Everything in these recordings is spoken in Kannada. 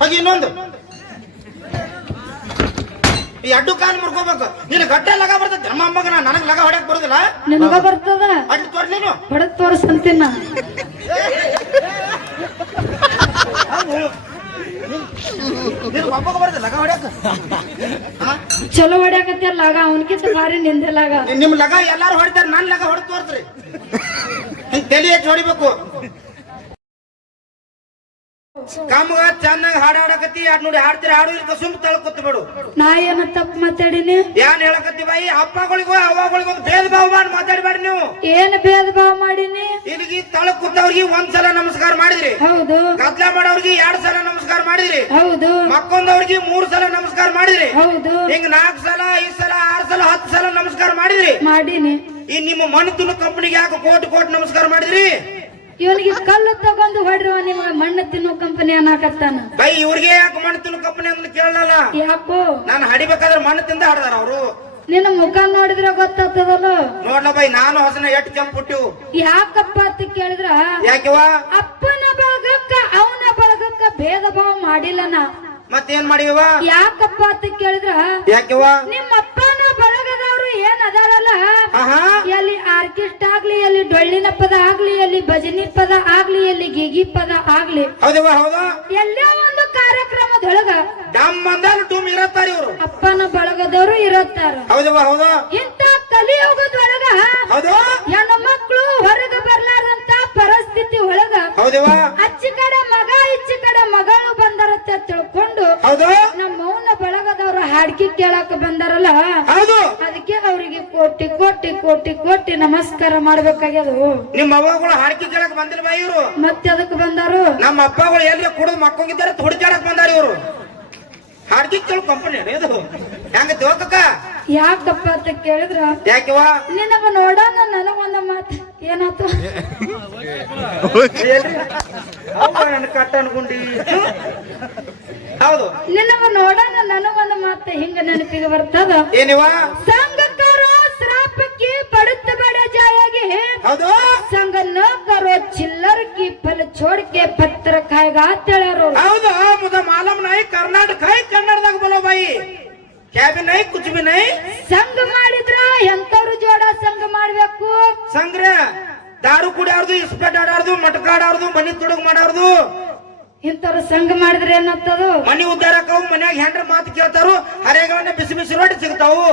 ಹಾಗೆ ಇನ್ನೊಂದು. ಈ ಅಡ್ಡು ಕಾಲು ಮುರ್ಕೋಬೇಕು. ನೀನು ಗಟ್ಟೆ ಲಗ ಬರ್ತದೆ. ನಮ್ಮ ಅಮ್ಮಗ ನನಗೆ ಲಗ ಹೊಡ್ಯಕ್ ಬರುದಿಲ್ಲ? ನಿನಗ ಬರ್ತದ? ಅಡ್ಡು ತೋರ್ ನೀನು. ಹೊಡೆದ್ ಒಬ್ಬಗ ಬರ್ತದೆ ಲಗ ಹೊಡ್ಯಾಕ? ಚಲೋ ಹೊಡ್ಯಾಕತ್ತಿಯಲ್ಲ ಲಗ. ಅವನ್ಕಿಂತ ಭಾರಿ ನಿಂದೆಲಾಗ ನಿಮ್ ಲಗ ಎಲ್ಲಾರು ಹೊಡಿತಾರೆ. ನನ್ ಲಗ ಹೊಡೆದು ತೋರ್ಸ್ರಿ. ಹಿಂಗ್ ತಲೆ ಹೆಚ್ಚು ಹೊಡಿಬೇಕು. ಕಮ್ಗ ಚೆನ್ನಾಗಿ ಹಾಡಾಡಕತ್ತಿ ಅದ್ ನೋಡಿ ಹಾಡ್ತೀರಿ ಹಾಡು ಇಲ್ಲಿ ಸುಮ್ ತಳ್ಕೊತ್ ಕೂತ್ ಬಿಡು. ನಾ ಏನ ತಪ್ಪು ಮಾತಾಡಿನಿ? ಏನ್ ಹೇಳಕತ್ತಿ ಬಾಯಿ? ಅಪ್ಪಗಳಿಗೂ ಅವ್ವಗಳಿಗೂ ಭೇದ ಭಾವ ಮಾಡಿ ಮಾತಾಡ್ಬೇಡಿ ನೀವು. ಏನ್ ಭೇದ ಭಾವ ಮಾಡಿನಿ? ಇಲ್ಲಿಗೆ ತಳ ಕೂತವ್ರಿಗೆ ಒಂದ್ಸಲ ನಮಸ್ಕಾರ ಮಾಡಿದ್ರಿ. ಹೌದು. ಗದ್ಲ ಮಾಡೋರ್ಗೆ ಎರಡ್ ಸಲ ನಮಸ್ಕಾರ ಮಾಡಿದ್ರಿ. ಹೌದು. ಮಕ್ಕೊಂದವ್ರಿಗೆ ಮೂರ್ ಸಲ ನಮಸ್ಕಾರ ಮಾಡಿದ್ರಿ. ಹೌದು. ಹಿಂಗ್ ನಾಲ್ಕು ಸಲ ಐದ್ ಸಲ ಆರ್ ಸಲ ಹತ್ತು ಸಲ ನಮಸ್ಕಾರ ಮಾಡಿದ್ರಿ. ಮಾಡೀನಿ. ಈ ನಿಮ್ಮ ಮನ್ ತುಳು ಕಂಪನಿಗೆ ಯಾಕೆ ಕೋಟಿ ಕೋಟಿ ನಮಸ್ಕಾರ ಮಾಡಿದ್ರಿ? ಇವನಿಗೆ ಕಲ್ಲು ತಗೊಂಡು ಹೊಡ್ರವ ನಿಮ್ಗೆ ಮಣ್ಣು ತಿನ್ನೋ ಕಂಪನಿ ಅನ್ನಕತ್ತಾನ ಬೈ ಇವ್ರಿಗೆ ಯಾಕೆ ಮಣ್ಣು ತಿನ್ನು ಕಂಪನಿ ಅಂತ ಕೇಳಲ್ಲ. ಯಾಕೋ? ನಾನು ಹಡಿಬೇಕಾದ್ರೆ ಮಣ್ಣು ತಿಂದ ಹಡ್ದಾರ ಅವರು. ನಿನ್ನ ಮುಖ ನೋಡಿದ್ರೆ ಗೊತ್ತಾಗ್ತದಲ್ಲ? ನೋಡ್ಲ ಬೈ ನಾನು ಹೊಸನ ಎಟ್ ಕೆಂಪ್ ಹುಟ್ಟಿವು ಯಾಕಪ್ಪ ಅಂತ ಕೇಳಿದ್ರ? ಯಾಕೆವ ಅಪ್ಪನ ಬಳಗಕ್ಕ ಅವನ ಬಳಗಕ್ಕ ಭೇದ ಭಾವ ಮಾಡಿಲ್ಲ ನಾ. ಮತ್ತೇನ್ ಮಾಡಿವ ಯಾಕಪ್ಪ ಅಂತ ಕೇಳಿದ್ರ? ಯಾಕೆವ ನಿಮ್ಮ ಅಪ್ಪನ ಬಳಗದವರು ಏನ್ ಅದಾರಲ್ಲ? ಎಲ್ಲಿ ಆರ್ಕಿಸ್ಟ್ ಆಗ್ಲಿ ಎಲ್ಲಿ ಡೊಳ್ಳಿನ ಪದ ಆಗ್ಲಿ ಎಲ್ಲಿ ಭಜನಿ ಪದ ಆಗ್ಲಿ ಎಲ್ಲಿ ಗೀಗಿ ಪದ ಆಗ್ಲಿ. ಹೌದವಾ ಹೌದಾ. ಎಲ್ಲ ಒಂದು ಕಾರ್ಯಕ್ರಮದೊಳಗ ಡಮ್ ಅಂದಲ್ ಟೂಮ್ ಇರತ್ತಾರ ಇವ್ರು. ಅಪ್ಪನ ಬಳಗದವರು ಇರುತ್ತಾರ. ಹೌದವಾ ಹೌದಾ. ಇಂತ ಕಲಿಯುಗದೊಳಗ ಹೌದು ಹೆಣ್ಣು ಮಕ್ಕಳು ಹೊರಗ ಬರ್ಲಾರಂತ ಪರಿಸ್ಥಿತಿ ಒಳಗ ಹೌದವ ಅಚ್ಚಿ ಕಡೆ ಮಗ ಇಚ್ಚಿ ಕಡೆ ಮಗಳು ಬಂದರತ್ತೆ ತಿಳ್ಕೊಂಡು ಹೌದು ನಮ್ಮ ಮೌನ ಬಳಗದವ್ರು ಹಾಡ್ಕಿ ಕೇಳಾಕ ಬಂದಾರಲ್ಲ ಹೌದು ಅದಕ್ಕೆ ಅವರಿಗೆ ಕೋಟಿ ಕೋಟಿ ಕೋಟಿ ಕೋಟಿ ನಮಸ್ಕಾರ ಮಾಡ್ಬೇಕಾಗ್ಯದು ನಿಮ್ಮ ಅವ್ವಗಳು ಹಾಡ್ಕಿ ಕೇಳಕ್ ಬಂದಿಲ್ಲ ಬಾ ಇವ್ರು. ಮತ್ತೆ ಅದಕ್ಕೆ ಬಂದಾರು? ನಮ್ಮ ಅಪ್ಪಗಳು ಎಲ್ಲಿ ಕುಡಿದು ಮಕ್ಕೋಗಿದ್ದಾರೆ ಕೇಳಕ್ ಬಂದಾರ ಇವ್ರು. ಹಾಡ್ಕಿ ಕೇಳ ಕಂಪನಿ ಇದು ಹೆಂಗ ತೋಕಕ್ಕ ಯಾಕಪ್ಪ ಅಂತ ಕೇಳಿದ್ರ? ಯಾಕೆವಾ ನಿನಗ ನೋಡೋಣ ನನಗೊಂದ ಮಾತು ಏನಾತು? ನನ್ನ ಕಟ್ಟ ಅನ್ಕೊಂಡಿ ಹೌದು. ನಿನಗ ನೋಡೋಣ ನನಗೊಂದ ಮಾತು ಹಿಂಗ ನೆನಪಿಗೆ ಬರ್ತದ? ಏನಿವ ಸಂಘಕರ ಶ್ರಾಪಕ್ಕೆ ಪಡುತ್ತ ಬೇಡ ಜಾಯಾಗಿ ಹೇಳಾರು ಹೌದು ಮುದ ಮಾಲಮ್ ನಾಯಿ ಕರ್ನಾಟಕ ಕನ್ನಡದಾಗ ಬಲೋ ಬಾಯಿ. ಕ್ಯಾಬಿನ್ ನಾಯಿ ಕುಚುಬಿ ನಾಯಿ. ಸಂಘ ಮಾಡಿದ್ರ ಎಂತವ್ರು ಜೋಡ ಸಂಘ ಮಾಡ್ಬೇಕು? ಸಂಗ್ರ ದಾರು ಕುಡಿಯಾರ್ದು ಇಸ್ಪೆಟ್ ಆಡಾರ್ದು ಮಟಕ ಆಡಾರ್ದು ಮನಿ ತುಡುಗ್ ಮಾಡಾರ್ದು ಇಂಥವ್ರು ಸಂಘ ಮಾಡಿದ್ರೆ ಏನತ್ತದು ಮನಿ ಉದ್ದಾರಕ್ಕವು ಮನ್ಯಾಗ ಹೆಂಡ್ರ ಮಾತು ಕೇಳ್ತಾರು ಹರೇಗವನ್ನ ಬಿಸಿ ಬಿಸಿ ರೋಟಿ ಸಿಗ್ತಾವು.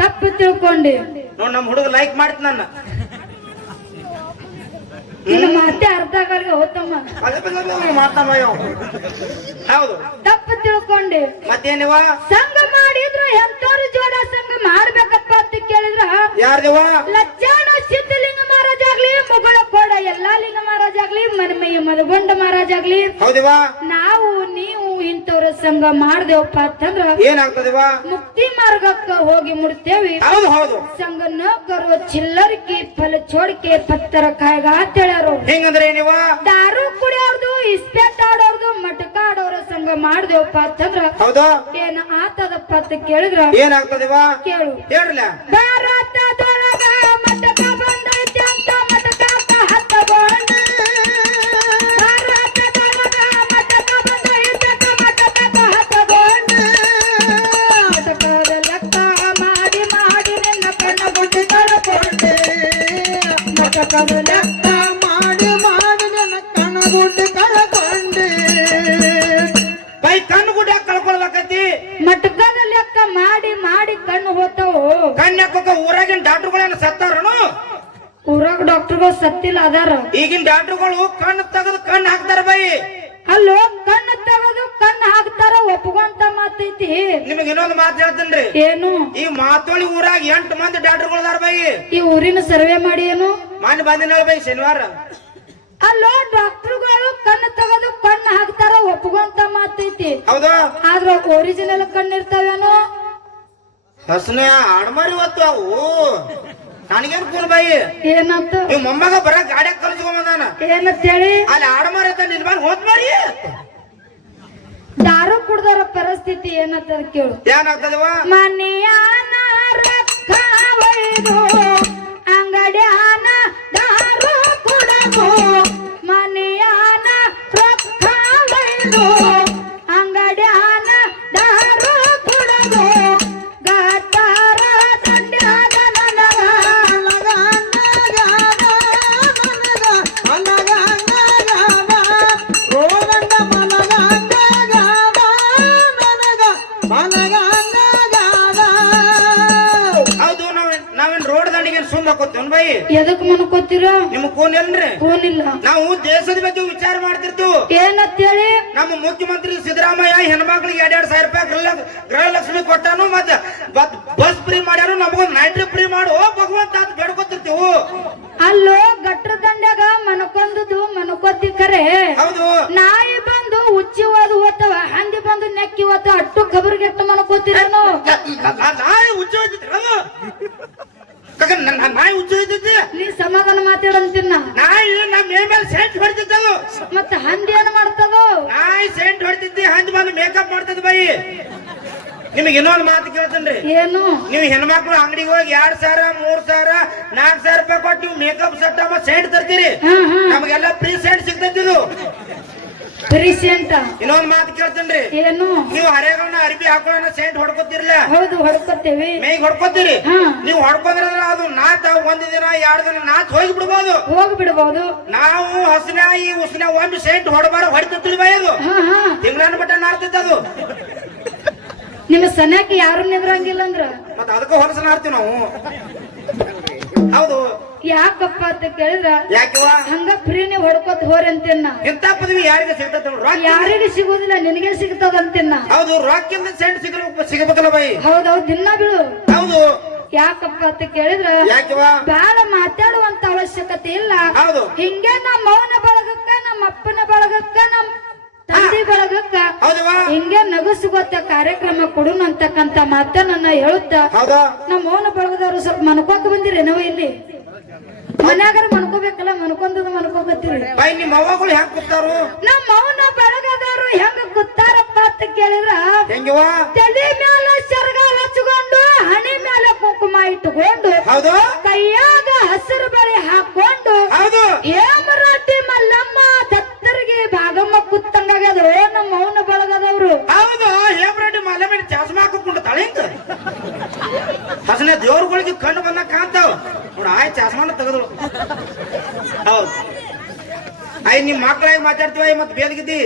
ತಪ್ಪು ತಿಳ್ಕೊಂಡಿ. ನೋಡ್ ನಮ್ ಹುಡುಗ ಲೈಕ್ ಮಾಡ್ತ ನನ್ನ. ನಿನ್ನ ಮಾತೆ ಅರ್ಧ ಆಗಲ್ಗ ಹೋತಮ್ಮ. ಹೌದು. ತಪ್ಪು ತಿಳ್ಕೊಂಡಿ. ಮತ್ತೇನಿವ ಸಂಘ ಮಾಡಿದ್ರು ಎಂತವ್ರು ಜೋಡ ಸಂಘ ಮಾಡ್ಬೇಕಪ್ಪ ಅಂತ ಕೇಳಿದ್ರ ಯಾರ್ದಿವ ಲಜ್ಜಾನ ಸಿದ್ಧಲಿಂಗ ಮಹಾರಾಜ ಆಗ್ಲಿ ಮುಗಳ ಕೋಡ ಎಲ್ಲಾ ಲಿಂಗ ಮಹಾರಾಜ ಆಗ್ಲಿ ಮನಮಯ್ಯ ಮದಗೊಂಡ ಮಹಾರಾಜ ಆಗ್ಲಿ ಹೌದಿವ ನಾವು ನೀವು ಇಂಥವ್ರ ಸಂಘ ಮಾಡ್ದೇವಪ್ಪ ಅಂತಂದ್ರ ಏನಾಗ್ತದಿವ ಮುಕ್ತಿ ಮಾರ್ಗಕ್ಕ ಹೋಗಿ ಮುಡ್ತೇವಿ ಹೌದು ಹೌದು. ಸಂಘ ನ ಕರುವ ಚಿಲ್ಲರ್ ಕಿ ಫಲ ಚೋಡ್ಕೆ ಪತ್ತರ ಕಾಯ್ಗ ಅಂತ ಹೇಳ್ಯಾರು. ಹೆಂಗಂದ್ರೆ ಏನಿವ ದಾರು ಕುಡಿಯೋರ್ದು ಇಸ್ಪೆಟ್ ಆಡೋರ್ದು ಮಟಕ ಆಡೋರ ಸಂಘ ಮಾಡ್ದೇವಪ್ಪ ಅಂತಂದ್ರ ಹೌದು. ಏನ ಆತದಪ್ಪ ಅಂತ ಕೇಳಿದ್ರ? ಏನಾಗ್ತದಿವ ಕೇಳು. ಹೇಳ್ರಲ್ಲ ಭಾರತದೊಳಗ ಮಟಕದ ಲೆಕ್ಕ ಮಾಡಿ ಮಾಡಿ ನನ್ನ ಕಣಗುಡ್ಡು ಕಳಕೊಂಡೆ. ಬೈ ಕಣ್ಣು ಗುಡ್ಡ ಕಳ್ಕೊಳ್ಬೇಕತಿ ಮಟಕದ ಲೆಕ್ಕ ಮಾಡಿ ಮಾಡಿ ಕಣ್ಣು ಹೋತಾವು ಕನ್ಯಾಕ ಊರಾಗಿನ ಡಾಕ್ಟರ್ಗಳನ್ನ ಸತ್ತಾರನು? ಊರಾಗ ಡಾಕ್ಟರ್ಗಳು ಸತ್ತಿಲ್ಲ ಅದಾರ. ಈಗಿನ ಡಾಕ್ಟರ್ಗಳು ಕಣ್ಣು ತೆಗೆದು ಕಣ್ಣು ಹಾಕ್ತಾರ ಬೈ. ಮಾತು ಹೇಳ್ತೇನ್ರಿ? ಏನು? ಈ ಮಾತೋಳಿ ಊರಾಗ ಎಂಟು ಮಂದಿ ಡಾಕ್ಟರ್ಗಳು ಅದಾರ ಬೈ. ಈ ಊರಿನ ಸರ್ವೆ ಮಾಡಿ ಏನು? ಮಾನ್ಯ ಬಂದಿನ ಬೈ ಶನಿವಾರ. ಅಲ್ಲೋ ಡಾಕ್ಟರ್ಗಳು ಕಣ್ಣು ತೆಗೆದು ಕಣ್ಣು ಹಾಕ್ತಾರ ಒಪ್ಕೊಂತ ಮಾತೈತಿ. ಹೌದು? ಆದ್ರ ಒರಿಜಿನಲ್ ಕಣ್ಣು ಇರ್ತಾವೇನು ಹಸನೆ ಅಣಮರಿ ಹೊತ್ತು ಅವು. ನನಗೇನ್ ಕೂಲ್ ಬಾಯಿ ಏನಂತ? ನೀವು ಮೊಮ್ಮಗ ಬರ ಗಾಡಿಯಾಗ ಕಲ್ಸ್ಕೊಂಬಂದಾನ ಏನಂತೇಳಿ ಅಲ್ಲಿ ಆಡಮಾರಿ ಅಂತ ನಿನ್ ಮೇಲೆ ಹೋದ್ ಮಾಡಿ ದಾರು ಕುಡ್ದಾರ ಪರಿಸ್ಥಿತಿ ಏನಂತ ಕೇಳು. ಏನಾಗ್ತದವ? ಮನೆಯ ರೊಕ್ಕ ಬೈ? ಎದಕ್ ಮನ್ಕೋತೀರ ನಿಮ್ ಫೋನ್ ಎಲ್ರಿ? ಫೋನ್ ಇಲ್ಲ ನಾವು ದೇಶದ ಬಗ್ಗೆ ವಿಚಾರ ಮಾಡ್ತಿರ್ತೀವಿ. ಏನಂತೇಳಿ? ನಮ್ಮ ಮುಖ್ಯಮಂತ್ರಿ ಸಿದ್ದರಾಮಯ್ಯ ಹೆಣ್ಮಕ್ಳಿಗೆ ಎರಡ್ ಎರಡ್ ಸಾವಿರ ರೂಪಾಯಿ ಗೃಹ ಗೃಹಲಕ್ಷ್ಮಿ ಕೊಟ್ಟಾನು ಮತ್ತೆ ಬಸ್ ಫ್ರೀ ಮಾಡ್ಯಾರು ನಮಗೊಂದು ನೈಟ್ ಫ್ರೀ ಮಾಡು ಭಗವಂತ ಅಂತ ಬೇಡ್ಕೊತಿರ್ತೀವಿ. ಅಲ್ಲೋ ಗಟ್ರ ದಂಡ್ಯಾಗ ಮನಕೊಂದದು ಮನಕೋತಿ ಕರೆ ಹೌದು. ನಾಯಿ ಬಂದು ಉಚ್ಚಿ ಓದು ಓದ್ತವ ಹಂದಿ ಬಂದು ನೆಕ್ಕಿ ಓದ್ತವ ಅಟ್ಟು ಗಬರ್ಗೆಟ್ಟು ಮನ್ಕೋತೀರೇನು. ನಾಯಿ ಉಚ್ಚ ಹೋಯ್ತೈತಿ ಅದು ಕಾಕ, ನನ್- ನನ್ ನಾಯಿ ಉಚ್ಚ ಹೋಯ್ತೈತಿ ನೀ ಸಮಾಧಾನ ಮಾತಾಡಂತೀನ ನಾಯಿ ನಮ್ಮ ಮೇ ಮೇಲೆ ಸೆಂಟ್ ಮತ್ತ ಹಂದಿ ಏನ್ ಮಾಡ್ತದೋ? ನಾಯಿ ಸೆಂಟ್ ಹೊಡಿತೈತಿ ಹಂದಿ ಬಂದು ಮೇಕಪ್ ಮಾಡ್ತದ ಬೈ. ನಿಮಗೆ ಇನ್ನೊಂದು ಮಾತು ಕೇಳ್ತೇನ್ರಿ ಏನು? ನೀವು ಹೆಣ್ಮಕ್ಳು ಅಂಗಡಿಗೆ ಹೋಗಿ ಎರಡ್ ಸಾವಿರ ಮೂರ್ ಸಾವಿರ ನಾಲ್ಕ್ ಸಾವಿರ ರೂಪಾಯಿ ಕೊಟ್ಟು ನೀವು ಮೇಕಪ್ ಸೆಟ್ ಅಮ್ಮ ಸೆಂಟ್ ತರ್ತೀರಿ. ನಮಗೆಲ್ಲ ಫ್ರೀ ಸೆಂಟ್ ಸಿಗ್ತೈತಿ ಇದು. ರೀಸೆಂಟ್ ಇನ್ನೊಂದ್ ಮಾತು ಕೇಳ್ತೇನ್ರಿ ಏನು? ನೀವು ಹರೇಗೌನ ಅರ್ಬಿ ಹಾಕೊಳ್ಳೋಣ ಸೆಂಟ್ ಹೊಡ್ಕೊತಿರ್ಲ ಹೌದು ಹೊಡ್ಕೋತೇವಿ. ಮೇಗ್ ಹೊಡ್ಕೊತೀರಿ? ನೀವು ಹೊಡ್ಕೊಂಡ್ರೆ ಅದು ನಾತ ಒಂದ್ ದಿನ ಎರಡ್ ದಿನ ನಾತ್ ಹೋಗಿ ಬಿಡ್ಬೋದು ಹೋಗಿ ಬಿಡ್ಬೋದು ನಾವು ಹಸನ ಈ ಉಸನ ಒಂದು ಸೆಂಟ್ ಹೊಡಬಾರ ಹೊಡಿತಿರ್ತೀವಿ ಬೈ ಅದು. ತಿಂಗಳನ್ನ ಮಟ್ಟ ನಾರ್ತೈತೆ ಅದು. ನಿಮ್ಮ ಸನ್ಯಾಕ ಯಾರು ನಿದ್ರಂಗಿಲ್ಲ ಅಂದ್ರ? ಮತ್ತ ಅದಕ್ಕೆ ಹೊಲಸನ ಆಡ್ತೀವಿ ನಾವು. ಹೌದು. ಯಾಕಪ್ಪ ಅಂತ ಕೇಳಿದ್ರ ಯಾಕಿವ ಹಂಗ ಫ್ರೀ ನೀವು ಹೊಡ್ಕೋತ ಹೋರಿ ಅಂತಿನ್ನ. ಎಂತ ಪದವಿ ಯಾರಿಗೆ ಸಿಗ್ತದ ರೊಕ್ಕ ಯಾರಿಗೆ ಸಿಗುದಿಲ್ಲ ನಿನಗೆ ಸಿಗ್ತದ ಅಂತಿನ್ನ. ಹೌದು ರೊಕ್ಕಿಂದ ಸೆಂಟ್ ಸಿಗಲು ಸಿಗಬೇಕಲ್ಲ ಬೈ? ಹೌದೌದು ದಿನ ಬಿಡು. ಹೌದು. ಯಾಕಪ್ಪ ಅಂತ ಕೇಳಿದ್ರ ಯಾಕಿವ ಬಹಳ ಮಾತಾಡುವಂತ ಅವಶ್ಯಕತೆ ಇಲ್ಲ. ಹೌದು. ಹಿಂಗೆ ನಮ್ಮ ಮೌನ ಬಳಗಕ್ಕ ನಮ್ಮ ಅಪ್ಪನ ಬಳಗಕ್ಕ ನಮ್ಮ ತಂದೆ ಬಳಗಕ್ಕ ಹಿಂಗೆ ನಗುಸುಗೊತ್ತ ಕಾರ್ಯಕ್ರಮ ಕೊಡು ಅಂತಕ್ಕಂತ ಮಾತನ್ನ ಹೇಳುತ್ತಾ ನಮ್ಮ ಮೌನ ಬಳಗದವರು ಸ್ವಲ್ಪ ಮನ್ಕೋಕ ಬಂದಿರಿ ನಾವು ಇಲ್ಲಿ? ಮನ್ಯಾಗಾರ ಮನ್ಕೋಬೇಕಲ್ಲ ಮನ್ಕೊಂದದ ಮನ್ಕೋಬತ್ತೀರಿ. ಬೈ ನಿಮ್ಮ ಅವ್ವಗಳು ಹೆಂಗ್ ಕೂತಾರು ನಮ್ಮ ಅವನ ಬೆಳಗದವರು ಹೆಂಗ ಕೂತಾರಪ್ಪ ಅಂತ ಕೇಳಿದ್ರ? ಹೆಂಗಿವ ತಲೆ ಮೇಲೆ ಸೆರಗ ಹಚ್ಕೊಂಡು ಹಣಿ ಮೇಲೆ ಕುಂಕುಮ ಇಟ್ಟುಕೊಂಡು ಹೌದು? ಕೈಯಾಗ ಹಸಿರು ಬಳೆ ಹಾಕೊಂಡು ಹೌದು ಹೇಮರಾಟಿ ಮಲ್ಲಮ್ಮ ದತ್ತರಿಗೆ ಭಾಗಮ್ಮ ಕುತ್ತಂಗಾಗ್ಯದ್ರು ನಮ್ಮ ಮೌನ ಬಳಗದವ್ರು ಹೌದು ಹೇಮ್ರೆಡ್ಡಿ ಮಲೆ ಮೇಲೆ ಚಸ್ಮಾ ಹಾಕೊಂಡು ತಳಿಂತ ಹಸನೆ ದೇವ್ರಗಳಿಗೆ ಕಣ್ಣು ಬಂದಾಗ ಕಾಣ್ತಾವ ನೋಡ ಆಯ್ ಚಸ್ಮಾನ ತೆಗೆದು ಹೌದು. ಅಯ್ಯ ನಿಮ್ ಮಕ್ಕಳಾಗಿ ಮಾತಾಡ್ತೀವ ಮತ್ ಬೇದಗಿದ್ದಿ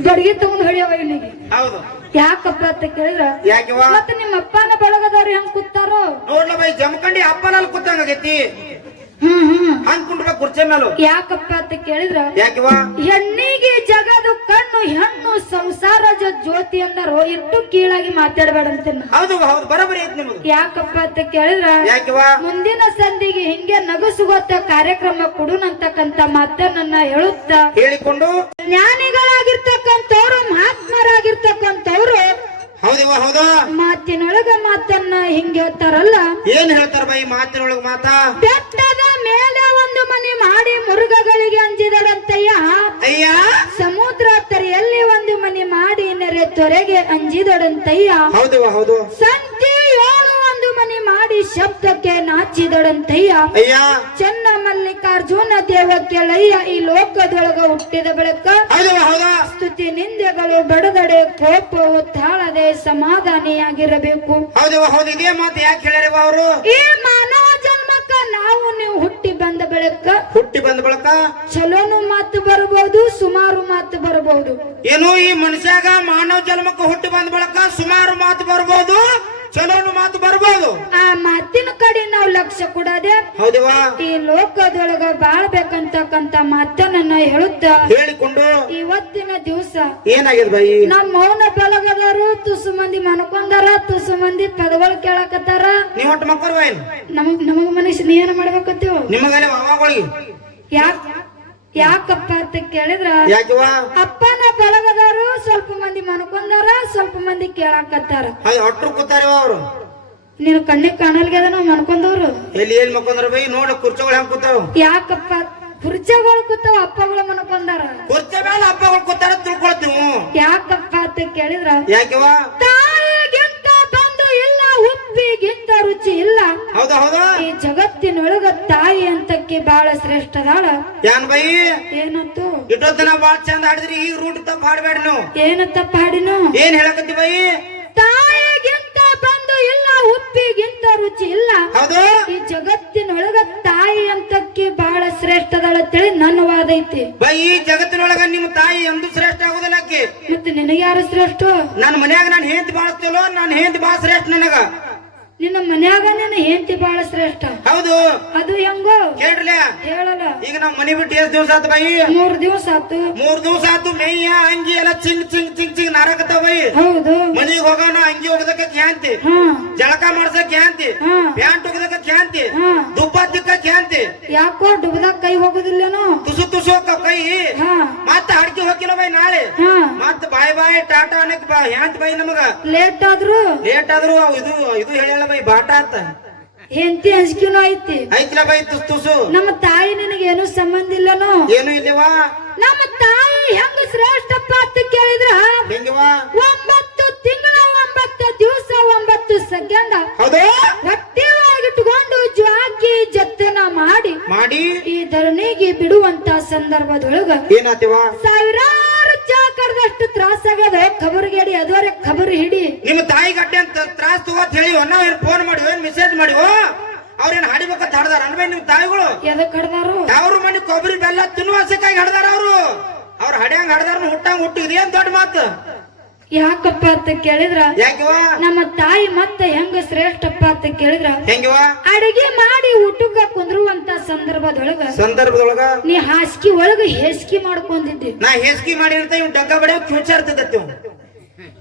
ಗಡಿಗೆ ತಗೊಂಡ್ ಹೊಡಿಯವ ಇಲ್ಲಿಗೆ. ಹೌದು. ಯಾಕಪ್ಪ ಅಂತ ಕೇಳಿದ್ರ? ಯಾಕಿವ ಮತ್ತೆ ನಿಮ್ಮ ಅಪ್ಪನ ಬಳಗದವ್ರು ಹೆಂಗ್ ಕೂತಾರೋ? ನೋಡ್ಲ ಬೈ ಜಮಖಂಡಿ ಅಪ್ಪನಲ್ಲಿ ಕೂತಂಗಾಗೈತಿ ಹಂಗ್ ಕುಂಡ್ರ ಕುರ್ಚಿ ಮೇಲು. ಯಾಕಪ್ಪ ಅಂತ ಕೇಳಿದ್ರ ಯಾಕಿವ ಹೆಣ್ಣಿಗೆ ಜಗದು ಕಣ್ಣು ಹೆಣ್ಣು ಸಂಸಾರದ ಜ್ಯೋತಿ ಅಂದರು ಇಟ್ಟು ಕೀಳಾಗಿ ಮಾತಾಡಬೇಡಂತ ಹೌದು ಹೌದು ಬರೋಬರಿ ಐತಿ ನಿಮ್ಗೆ ಯಾಕಪ್ಪ ಅಂತ ಕೇಳಿದ್ರ ಯಾಕಿವ ಮುಂದಿನ ಸಂದಿಗೆ ಹಿಂಗೆ ನಗುಸುಗೊತ್ತ ಕಾರ್ಯಕ್ರಮ ಕೊಡುನಂತಕ್ಕಂತ ಮಾತನ್ನ ಹೇಳುತ್ತ. ಹೇಳಿಕೊಂಡು? ಜ್ಞಾನಿಗಳಾಗಿರ್ತಕ್ಕಂಥವ್ರು ಮಹಾತ್ಮರಾಗಿರ್ತಕ್ಕಂಥವ್ರು ಹೌದಿವ ಹೌದಾ? ಮಾತಿನೊಳಗ ಮಾತನ್ನ ಹಿಂಗೆ ಹೇಳ್ತಾರಲ್ಲ ಏನ್ ಹೇಳ್ತಾರ ಬೈ ಮಾತಿನೊಳಗ ಮಾತಾ? ಮನೆ ಮಾಡಿ ಮುರುಘಗಳಿಗೆ ಅಂಜಿದರಂತಯ್ಯ. ಅಯ್ಯ. ಸಮುದ್ರ ತರೆಯಲ್ಲಿ ಒಂದು ಮನೆ ಮಾಡಿ ನೆರೆ ತೊರೆಗೆ ಅಂಜಿದಡಂತಯ್ಯ ಹೌದು ಹೌದು. ಸಂತೆ ಏಳು ಒಂದು ಮನೆ ಮಾಡಿ ಶಬ್ದಕ್ಕೆ ನಾಚಿದಡಂತಯ್ಯ ಅಯ್ಯ. ಚೆನ್ನ ಮಲ್ಲಿಕಾರ್ಜುನ ದೇವಕ್ಕೆ ಲಯ್ಯ ಈ ಲೋಕದೊಳಗ ಹುಟ್ಟಿದ ಬೆಳಕ. ಹೌದು ಹೌದಾ. ಸ್ತುತಿ ನಿಂದೆಗಳು ಬಡದಡೆ ಕೋಪವು ತಾಳದೆ ಸಮಾಧಾನಿಯಾಗಿರಬೇಕು. ಹೌದು ಹೌದು. ಇದೇ ಮಾತು ಯಾಕೆ ಹೇಳಿರುವ ಅವರು? ಈ ಮಾನವ ಜನ್ಮಕ್ಕ ನಾವು ನೀವು ಹುಟ್ಟಿ ಬಂದ ಬೆಳಕ ಹುಟ್ಟಿ ಬಂದ ಬಳಕ ಚಲೋನು ಮಾತು ಬರಬಹುದು ಸುಮಾರು ಮಾತು ಬರಬಹುದು. ಏನು ಈ ಮನುಷ್ಯಾಗ ಮಾನವ ಜನ್ಮಕ್ಕೆ ಹುಟ್ಟಿ ಬಂದ ಬಳಕ ಸುಮಾರು ಮಾತು ಬರಬಹುದು ಚಲೋನು ಮಾತು ಬರಬಹುದು? ಆ ಮಾತಿನ ಕಡೆ ನಾವು ಲಕ್ಷ್ಯ ಕೊಡದೆ ಹೌದವಾ ಈ ಲೋಕದೊಳಗ ಬಾಳ್ಬೇಕಂತಕ್ಕಂತ ಮಾತನ್ನ ಹೇಳುತ್ತ ಹೇಳಿಕೊಂಡು ಇವತ್ತಿನ ದಿವಸ ಏನಾಗಿದೆ ಬಾಯಿ? ನಮ್ಮ ಮೌನ ತುಸು ಮಂದಿ ಮನ್ಕೊಂಡಾರ ತುಸು ಮಂದಿ ಪದಗಳು ಕೇಳಕತ್ತಾರ. ನೀವ್ ಮಕ್ಕಳು ಬೈ ನಮಗ್ ನಮಗ್ ಮನುಷ್ಯ ನೀ ಏನ ಮಾಡ್ಬೇಕತ್ತೀವ? ನಿಮಗಲೇ ಅವಾಗಳಿಗೆ ಯಾಕ ಯಾಕಪ್ಪ ಅಂತ ಕೇಳಿದ್ರ? ಅಪ್ಪನ ಬಳಗದವರು ಸ್ವಲ್ಪ ಮಂದಿ ಮನ್ಕೊಂಡಾರ ಸ್ವಲ್ಪ ಮಂದಿ ಕೇಳಾಕತ್ತಾರ. ಹೊಟ್ಟರು ಕೂತಾರ ಅವರು? ನೀನು ಕಣ್ಣಿಗೆ ಕಾಣಲ್ಗ್ಯದ ನಾವು ಮನ್ಕೊಂಡವ್ರು? ಎಲ್ಲಿ ಏನ್ ಮಕ್ಕೊಂದ್ರ ಬೈ? ನೋಡಿ ಕುರ್ಚಗಳು ಹೆಂಗ್ ಕೂತಾವ? ಯಾಕಪ್ಪ ಕುರ್ಚಗಳು ಕೂತಾವ ಅಪ್ಪಗಳು ಬಂದಾರ. ಕುರ್ಚಿ ಮೇಲೆ ಹಬ್ಬಗಳು ಕೂತಾರ ತಿಳ್ಕೊಳ್ತೀವಿ ಯಾಕಪ್ಪ ಅಂತ ಕೇಳಿದ್ರ? ಯಾಕಿವ ತಾಯಿಗಿಂತ ಬಂದು ಇಲ್ಲ ಉಪ್ಪಿಗಿಂತ ರುಚಿ ಇಲ್ಲ. ಹೌದಾ ಹೌದಾ? ಈ ಜಗತ್ತಿನೊಳಗ ತಾಯಿ ಅಂತಕ್ಕೆ ಬಹಳ ಶ್ರೇಷ್ಠದಾಳ. ಯಾನ್ ಬೈ? ಏನಂತು? ಇಟ್ಟೊತ್ತನ ಬಾಳ್ ಚಂದ ಆಡಿದ್ರಿ ಈಗ ರೂಟ್ ತಪ್ಪ ಹಾಡ್ಬೇಡ್ರಿ ನೀವು. ಏನಂತಪ್ಪ ಹಾಡಿನು? ಏನ್ ಹೇಳಕತ್ತಿ ಬೈ? ಉಪ್ಪಿಗಿಂತ ರುಚಿ ಇಲ್ಲ. ಹೌದು. ಈ ಜಗತ್ತಿನೊಳಗ ತಾಯಿ ಅಂತಕ್ಕೆ ಬಹಳ ಶ್ರೇಷ್ಠ ಅಂತೇಳಿ ನನ್ನ ವಾದ ಐತಿ. ಬೈ ಈ ಜಗತ್ತಿನೊಳಗ ನಿಮ್ಮ ತಾಯಿ ಎಂದು ಶ್ರೇಷ್ಠ ಆಗುದಿಲ್ಲ ಮತ್ತೆ ನಿನಗೆ ಯಾರು ಶ್ರೇಷ್ಠ? ನನ್ನ ಮನ್ಯಾಗ ನಾನು ಹೆಂಡತಿ ಚಲೋ ನಾನು ಹೆಂಡತಿ ಬಾಳ ಶ್ರೇಷ್ಠ ನನಗ. ನಿನ್ನ ಮನ್ಯಾಗ ನಿನ್ನ ಹೆಂಡತಿ ಬಾಳ ಶ್ರೇಷ್ಠ. ಹೌದು. ಅದು ಹೆಂಗೋ? ಕೇಳ್ರಲ್ಲ ಹೇಳಲ್ಲ. ಈಗ ನಮ್ ಮನಿ ಬಿಟ್ಟು ಎಷ್ಟ್ ದಿವಸ ಆತು ಬಾಯಿ? ಮೂರ್ ದಿವಸ ಆತು. ಮೂರ್ ದಿವಸ ಆತು ಮೇಯ್ಯ ಅಂಗಿ ಎಲ್ಲ ಚಿಂಗ್ ಚಿಂಗ್ ಚಿಂಗ್ ಚಿಂಗ್ ನರಕತ ಬೈ ಹೌದು. ಮನಿಗ್ ಹೋಗೋಣ ಅಂಗಿ ಹೋಗದಕ್ಕ ಕ್ಯಾಂತಿ ಜಳಕ ಮಾಡ್ಸಕ್ ಕ್ಯಾಂತಿ ಹಾ. ಪ್ಯಾಂಟ್ ಹೋಗದಕ್ಕ ಕ್ಯಾಂತಿ ದುಬ್ಬ ತಿಕ್ಕ ಕ್ಯಾಂತಿ ಯಾಕೋ ಡುಬ್ದಾಗ ಕೈ ಹೋಗುದಿಲ್ಲೇನು? ತುಸು ತುಸು ಹೋಗ ಕೈ. ಮತ್ತ ಹಡ್ಕಿ ಹೋಗಿಲ್ಲ ಬೈ ನಾಳೆ. ಬಾಯ್ ಟಾಟಾ ಅನ್ನಕ್ ಬಾ. ಹ್ಯಾಂತ್ ಬಾಯ್ ನಮಗ? ಲೇಟ್ ಆದ್ರು? ಲೇಟ್ ಆದ್ರು ಇದು ಇದು ಹೇಳಲ್ಲ ಬಾಯ್ ಬಾಟ ಅಂತ. ಹೆಂಡತಿ ಅಂಜಿಕೆನೂ ಐತಿ. ಐತಿಲ್ಲ ಬಾಯ್ ತುಸು ತುಸು. ನಮ್ಮ ತಾಯಿ ನಿನಗೇನು ಸಂಬಂಧ ಇಲ್ಲನೋ? ಏನು ಇಲ್ಲವಾ? ನಮ್ಮ ತಾಯಿ ಹೆಂಗ ಶ್ರೇಷ್ಠಪ್ಪ ಅಂತ ಕೇಳಿದ್ರ? ಹೆಂಗವಾ ಒಂಬತ್ತು ತಿಂಗಳ ಒಂಬತ್ತು ದಿವಸ ಒಂಬತ್ತು ಸೆಕೆಂಡ್ ಹೌದು? ಹೊಟ್ಟೆ ಒಳಗಿಟ್ಟುಕೊಂಡು ಜ್ವಾಕಿ ಜತ್ತನ ಮಾಡಿ ಮಾಡಿ? ಈ ಧರಣಿಗೆ ಬಿಡುವಂತ ಸಂದರ್ಭದೊಳಗ ಏನಾತಿವ ಸಾವಿರಾರು ಚಾ ಕಡ್ದಷ್ಟು ತ್ರಾಸಾಗದ ಖಬರ್ಗೇಡಿ ಅದವರೆ ಖಬರ್ ಹಿಡಿ ನಿಮ್ಮ ತಾಯಿ ಗಡ್ಡೆ ತ್ರಾಸ್ ತಗೋತ್ ಹೇಳಿ ನಾವ್ ಏನ್ ಫೋನ್ ಮಾಡಿ ಏನ್ ಮೆಸೇಜ್ ಮಾಡಿವ ಅವ್ರೇನ್ ಹಾಡಿಬೇಕಂತ ಹಾಡ್ದಾರ ಅನ್ಬೇ ನಿಮ್ ತಾಯಿಗಳು? ಎದಕ್ ಕಡ್ದಾರು ಅವ್ರ ಮನೆ ಕೊಬ್ಬರಿ ಬೆಲ್ಲ ತಿನ್ನುವ ಸಿಕ್ಕಾಗಿ ಹಾಡ್ದಾರ ಅವ್ರು? ಅವ್ರ ಹಡ್ಯಾಂಗ್ ಹಾಡ್ದಾರ ಹುಟ್ಟಂಗ ಹುಟ್ಟು ಇದೇನ್ ದೊಡ್ಡ ಮಾತು? ಯಾಕಪ್ಪ ಅಂತ ಕೇಳಿದ್ರ? ನಮ್ಮ ತಾಯಿ ಮತ್ತೆ ಹೆಂಗ ಶ್ರೇಷ್ಠಪ್ಪ ಅಂತ ಕೇಳಿದ್ರ? ಹೆಂಗಿವ ಅಡಿಗೆ ಮಾಡಿ ಊಟಕ್ಕ ಕುಂದ್ರುವಂತ ಸಂದರ್ಭದೊಳಗ ಸಂದರ್ಭದೊಳಗ? ನೀ ಹಾಸಿಗೆ ಒಳಗ ಹೇಸಿಗೆ ಮಾಡ್ಕೊಂಡಿದ್ದಿ. ನಾ ಹೇಸಿಗೆ ಮಾಡಿ ಅಂತ ಇವ್ ಡಗ್ಗ ಬಡಿಯೋ ಚೂಚಾರ್ತದತ್ತಿ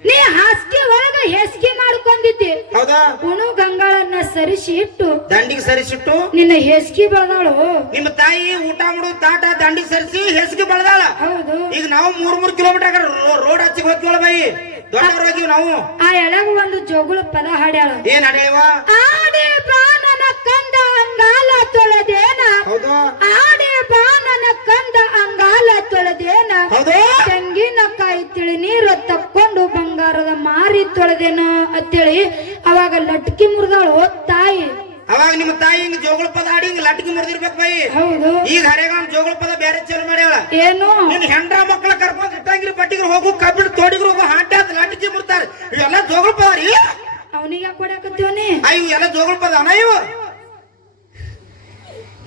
ನೀ ಹಾಸಿಗೆ ಒಳಗ ಹೆಸಿಗೆ ಮಾಡ್ಕೊಂಡಿದ್ದಿ. ಹೌದಾ? ಉಣು ಗಂಗಾಳನ್ನ ಸರಿಸಿ ಇಟ್ಟು ದಂಡಿಗೆ ಸರಿಸಿಟ್ಟು? ನಿನ್ನ ಹೆಸಿಗೆ ಬೆಳೆದಾಳು. ನಿಮ್ಮ ತಾಯಿ ಊಟ ಮಾಡು ತಾಟ ದಂಡಿಗೆ ಸರಿಸಿ ಹೆಸಿಗೆ ಬೆಳೆದಾಳ. ಹೌದು. ಈಗ ನಾವು ಮೂರ್ ಮೂರ್ ಕಿಲೋಮೀಟರ್ ರೋಡ್ ಹಚ್ಚಿಗೆ ಹೋಗ್ತೀವಲ್ಲ ಬೈ? ದೊಡ್ಡವ್ರಾಗಿವ್ ನಾವು. ಆ ಎಳಗ ಒಂದು ಜೋಗುಳ ಪದ ಹಾಡ್ಯಾಳ. ಏನ್ ಅಡೆಯವ ಆಡಿ ಬಾನನ ಕಂದ ಅಂಗಾಲ ತೊಳೆದೇನ. ಹೌದು. ಆಡಿ ಬಾನನ ಕಂದ ಅಂಗಾಲ ತೊಳೆದೇನ. ಹೌದು. ತೆಂಗಿನಕಾಯಿ ತಿಳಿ ನೀರು ತಕ್ಕೊಂಡು ಬಂಗಾರದ ಮಾರಿ ತೊಳೆದೇನ ಅಂತೇಳಿ ಅವಾಗ ಲಟ್ಕಿ ಮುರಿದಾಳು ತಾಯಿ. ಅವಾಗ ನಿಮ್ಮ ತಾಯಿ ಹಿಂಗ್ ಜೋಗಳ ಪದ ಆಡಿ ಹಿಂಗ್ ಲಟ್ಕಿ ಮುರಿದಿರ್ಬೇಕು ಬೈ. ಹೌದು. ಈಗ ಹರೇಗಾನ್ ಜೋಗಳ ಪದ ಬೇರೆ ಚಲೋ ಮಾಡ್ಯಾಳ. ಏನು? ನಿನ್ ಹೆಂಡ್ರ ಮಕ್ಕಳ ಕರ್ಕೊಂಡ್ ಇಟ್ಟಂಗಿರಿ ಪಟ್ಟಿಗೆ ಹೋಗು ಕಬ್ಬಿಣ ತೋಡಿಗ್ರು ಹೋಗು ಹಾಂಟೆ ಅಂತ ಲಟ್ಕಿ ಮುರ್ತಾರೆ. ಇವೆಲ್ಲ ಜೋಗಳ ಪದ ರೀ. ಅವನಿಗೆ ಕೊಡಕತ್ತೀವನಿ ಅಯ್ಯೋ ಎಲ್ಲ ಜೋಗಳ ಪದ ಇವು?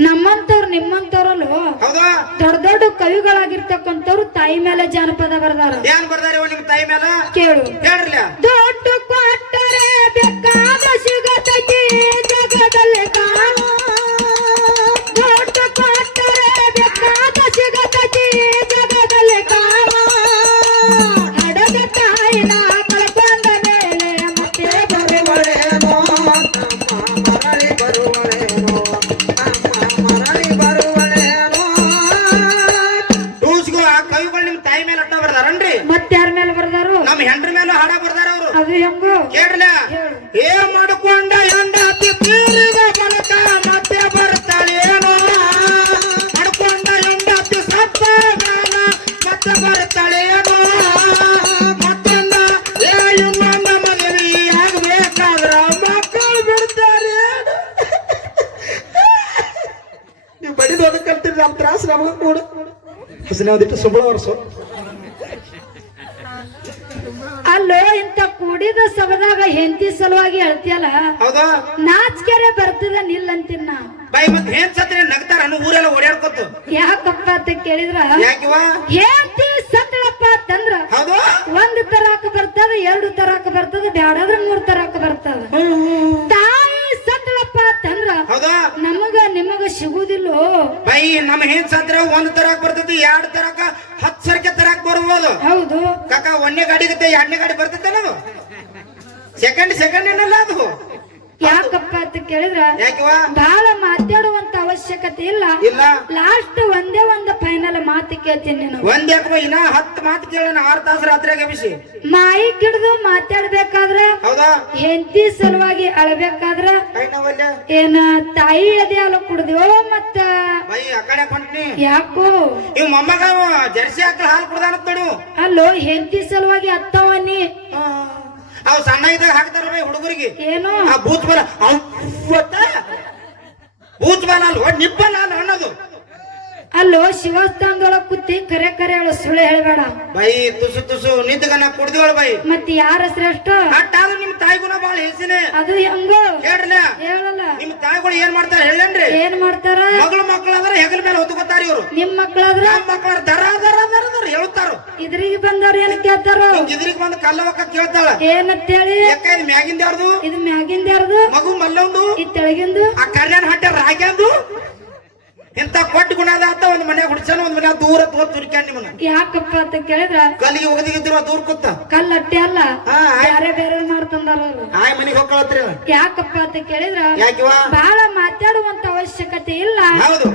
ನಮ್ಮಂತವ್ರು ನಿಮ್ಮಂತವ್ರಲ್ಲೂ? ದೊಡ್ಡ ದೊಡ್ಡ ಕವಿಗಳಾಗಿರ್ತಕ್ಕಂಥವ್ರು ತಾಯಿ ಮೇಲೆ ಜಾನಪದ ಬರ್ದಾರ. ಏನ್ ಬರ್ದಾರ ಇವ ನಿಮ್ ತಾಯಿ ಮೇಲೆ? ಕೇಳು. ಹೇಳ್ರಲ್ಲ. ದೊಡ್ಡ ಕೊಟ್ಟರೆ ಬೇಕಾದ ಸಿಗತೈತಿ ಜಗದಲ್ಲಿ ಕಾಣ ಬರ್ದಾರನ್ರಿ ಮತ್ತೆ ಯಾರ ಮೇಲೆ ಬರ್ದಾರು? ನಮ್ ಹೆಂಡ್ರ ಮೇಲೆ ಹಾಡ ಬರ್ದಾರ ಅವ್ರು. ಅದು ಹೆಂಗು? ಹೇಳು. ಏ ಮಾಡ್ಕೊಂಡ ಹೆಂಡ ತೀರಿದ ಬಲಕ ಮತ್ತೆ ಬರ್ತಾಳೇನೋ ಮಾಡ್ಕೊಂಡ ಸತ್ತ ಮತ್ತೊಂದ ಏ ಇನ್ನೊಂದ ಆಗ್ಬೇಕಾದ್ರ ಮಕ್ಕಳು ಬಿಡ್ತಾರೆ. ನೀವು ಬಡಿದು ಅದಕ್ಕೆ ಕಲ್ತಿರಿ ನಮ್ಮ ತ್ರಾಸ ನಮಗ ನೋಡು. ಹಸಿನ ಒಂದಿಟ್ಟು ಸುಂಬಳ ವರ್ಷು ಅಲ್ಲೋ ಇಂತ ಕೂಡಿದ ಸಭದಾಗ ಹೆಂಡತಿ ಸಲುವಾಗಿ ಹೇಳ್ತಿಯಲ್ಲ? ಹೌದಾ. ನಾಚಿಕೆರೆ ಬರ್ತದ ನಿಲ್ಲಂತಿನ್ನ. ಬೈ ಮತ್ ಏನ್ ಸತ್ರಿ ನಗ್ತಾರ ಅನ್ನು ಊರೆಲ್ಲ ಓಡಾಡ್ಕೊತ. ಯಾಕಪ್ಪ ಅಂತ ಕೇಳಿದ್ರ? ಯಾಕಿವ ಹೆಂಡತಿ ಸತ್ತಳಪ್ಪ ಅಂತಂದ್ರ ಹೌದು. ಒಂದ್ ತರಾಕ ಬರ್ತದ ಎರಡು ತರಾಕ ಬರ್ತದ ಬ್ಯಾಡಾದ್ರ ಮೂರ್ ತರಾಕ ಬರ್ತದ. ತಾಯಿ ಹೌದಾ? ನಮಗ ನಿಮಗ ಸಿಗುದಿಲ್ಲೋ? ಬೈ ನಮ್ಮ ಹೆಣ್ ಸತ್ರ ಒಂದ್ ತರಕ್ ಬರ್ತೈತಿ ಎರಡ್ ತರಕ ಹತ್ ಸರ್ಕೆ ತರಕ್ ಬರ್ಬೋದು ಹೌದು. ಕಾಕ ಒಂದನೇ ಗಾಡಿ ಗತ್ತೆ ಎರಡನೇ ಗಾಡಿ ಬರ್ತೈತೆ ನಾವು ಸೆಕೆಂಡ್ ಸೆಕೆಂಡ್ ಏನಲ್ಲ ಅದು? ಯಾಕಪ್ಪ ಅಂತ ಕೇಳಿದ್ರ ಬಹಳ ಮಾತಾಡುವಂತ ಅವಶ್ಯಕತೆ ಇಲ್ಲ. ಲಾಸ್ಟ್ ಒಂದೇ ಒಂದು ಫೈನಲ್ ಮಾತು ಕೇಳ್ತೀನಿ ಒಂದೇ ಇನ್ನ ಹತ್ತು ಮಾತು ಕೇಳೋಣ ಆರು ತಾಸು ರಾತ್ರಿಯಾಗ ಬಿಸಿ ಮಾಯಿ ಕಿಡ್ದು ಮಾತಾಡ್ಬೇಕಾದ್ರ ಹೆಂಡತಿ ಸಲುವಾಗಿ ಅಳಬೇಕಾದ್ರ ಏನ ತಾಯಿ ಅದೇ ಅಲ್ಲ ಕುಡ್ದೇವೋ ಮತ್ತ? ಯಾಕೋ? ಇವ್ ಮೊಮ್ಮಗ ಜರ್ಸಿ ಹಾಕಿ ಹಾಲು ಕುಡ್ದಾನ ಅಲ್ಲೋ ಹೆಂಡತಿ ಸಲುವಾಗಿ ಅತ್ತವನಿ ಅವ್ ಸಣ್ಣ ಇದ್ದಾಗ ಹಾಕ್ತಾರ ಬೈ ಹುಡುಗರಿಗೆ. ಏನು? ಆ ಬೂತ್ ಬಲ ಬೂತ್ ಬಲ ಅಲ್ವ ನಿಬ್ಬಲ ಅಲ್ಲ ಅನ್ನೋದು. ಅಲ್ಲೋ ಶಿವಸ್ಥಾನದೊಳಗ್ ಕುತ್ತಿ ಕರೆ ಕರೆ ಹೇಳು ಸುಳ್ಳು ಹೇಳ್ಬೇಡ. ಬೈ ತುಸು ತುಸು ನಿದ್ದಗನ ಕುಡ್ದಿವಳು ಬೈ. ಮತ್ ಯಾರ ಶ್ರೇಷ್ಠ? ಅಟ್ಟಾದ್ರೂ ನಿಮ್ ತಾಯಿ ಗುಣ ಬಾಳ ಹೆಸಿನೇ ಅದು ಹೆಂಗೋ? ಹೇಳ್ರಲ್ಲ? ಹೇಳಲ್ಲ. ನಿಮ್ ತಾಯಿಗಳು ಏನ್ ಮಾಡ್ತಾರ ಹೇಳೇನ್ರಿ. ಏನ್ ಮಾಡ್ತಾರ? ಮಗಳು ಮಕ್ಕಳಾದ್ರೆ ಹೆಗಲ ಮೇಲೆ ಹೊತ್ಕೋತಾರ ಇವ್ರು. ನಿಮ್ ಮಕ್ಳಾದ್ರ? ನಮ್ಮ ಮಕ್ಕಳ ದರ ದರ ದರ ದರ ಹೇಳುತ್ತಾರ ಇದ್ರಿಗೆ ಬಂದವ್ರು ಏನ್ ಕೇಳ್ತಾರ? ಇದ್ರಿಗೆ ಬಂದು ಕಲ್ಲವಕ್ಕ ಕೇಳ್ತಾಳ. ಏನಂತೇಳಿ? ಯಾಕ ಇದು ಮ್ಯಾಗಿಂದ ಯಾರ್ದು? ಇದು ಮ್ಯಾಗಿಂದ ಯಾರ್ದು? ಮಗು ಮಲ್ಲೊಂದು. ಈ ತೆಳಗಿಂದು? ಆ ಕಲ್ಯಾಣ ಹಟ್ಟ ರಾಗ್ಯಾಂದು ಇಂತ ಕೊಟ್ಟ ಗುಣ ಅಂತ ಒಂದ್ ಮನೆ ಹುಡ್ಸನ ಒಂದ್ ಮನ್ಯಾಗ ದೂರ ತೋರ್ ತುರ್ಕ್ಯಾನ್ ನಿಮ್ಗ ಯಾಕಪ್ಪ ಅಂತ ಕೇಳಿದ್ರ? ಕಲ್ಲಿಗೆ ಹೋಗದಿದ್ರ ದೂರ ಕೂತ ಕಲ್ಲ ಅಟ್ಟೆ ಅಲ್ಲ ಬೇರೆ ಬೇರೆ ಮಾಡ್ತಂದಾರ ಆಯ್ ಮನಿಗೆ ಹೋಗ್ಕೊಳತ್ರಿ ಯಾಕಪ್ಪ ಅಂತ ಕೇಳಿದ್ರ? ಯಾಕಿವ ಬಹಳ ಮಾತಾಡುವಂತ ಅವಶ್ಯಕತೆ ಇಲ್ಲ. ಹೌದು.